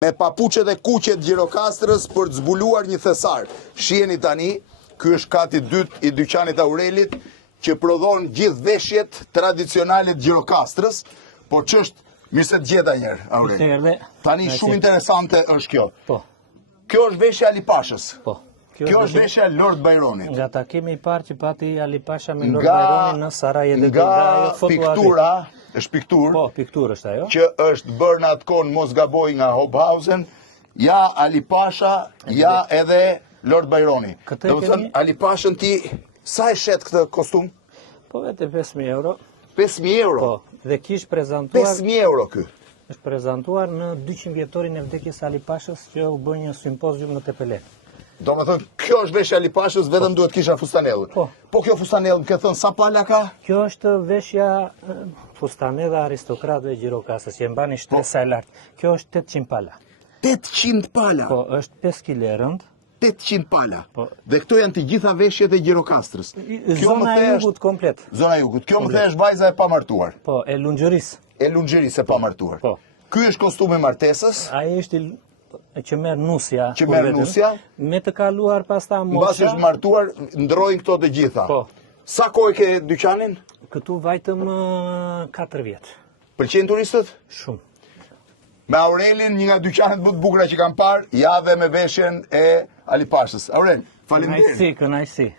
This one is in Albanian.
me papuqet e kuqet Gjirokastrës për të zbuluar një thesar. Shiheni tani, ky është kati dytë i dyqanit Aurelit, që prodhon gjithë veshjet tradicionale të Gjirokastrës, por ç'është, mirë se të gjeta njerë, Aureli. Tani shumë interesante është kjo. Po. Kjo është veshja Ali Pashës. Po. Kjo është veshja Lord Bajronit. Nga takimi i parë që pati Ali Pasha me Lord Bajronin në Sarajeve dhe nga piktura, është pikturë. Po, pikturë është ajo. Që është bërë në atë kohë mos gaboj nga Hobhausen, ja Ali Pasha, ja edhe Lord Bajroni. Do të thënë Ali Pashën ti sa e shet këtë kostum? Po vete 5.000 euro. 5.000 euro? Po, dhe kish prezentuar... 5.000 euro kë? është prezentuar në 200 vjetorin e vdekjes Ali Pashës që u bë një simpozium në Tepele. Do me thënë, kjo është veshja Ali Pashës, vetëm duhet kisha fustanellën. Po kjo fustanellën, këtë thënë, sa pala ka? Kjo është veshja fustanella aristokratëve Gjirokastrës, që e mbani shtresa e lartë. Kjo është 800 pala. 800 pala? Po, është 5 kg rënd. 800 pala. Dhe këto janë të gjitha veshjet e Gjirokastrës. Zona e jugut komplet. Zona e jugut. Kjo më the është vajza e pamartuar. Po, e Lungjërisë. E Lungjërisë e pamartuar. Po. Ky është kostumi martesës. Ai është që merr nusja. Që merr nusja. Me të kaluar pastaj moshë. Mbas është martuar, ndrojnë këto të gjitha. Po. Sa kohë ke dyqanin? Këtu vajtëm 4 vjet. Pëlqejnë turistët? Shumë. Me Aurelin, një nga dyqanet më të bukura që kam parë, ja dhe me veshjen e Ali Pashës. Aurel, faleminderit. Kënaqësi.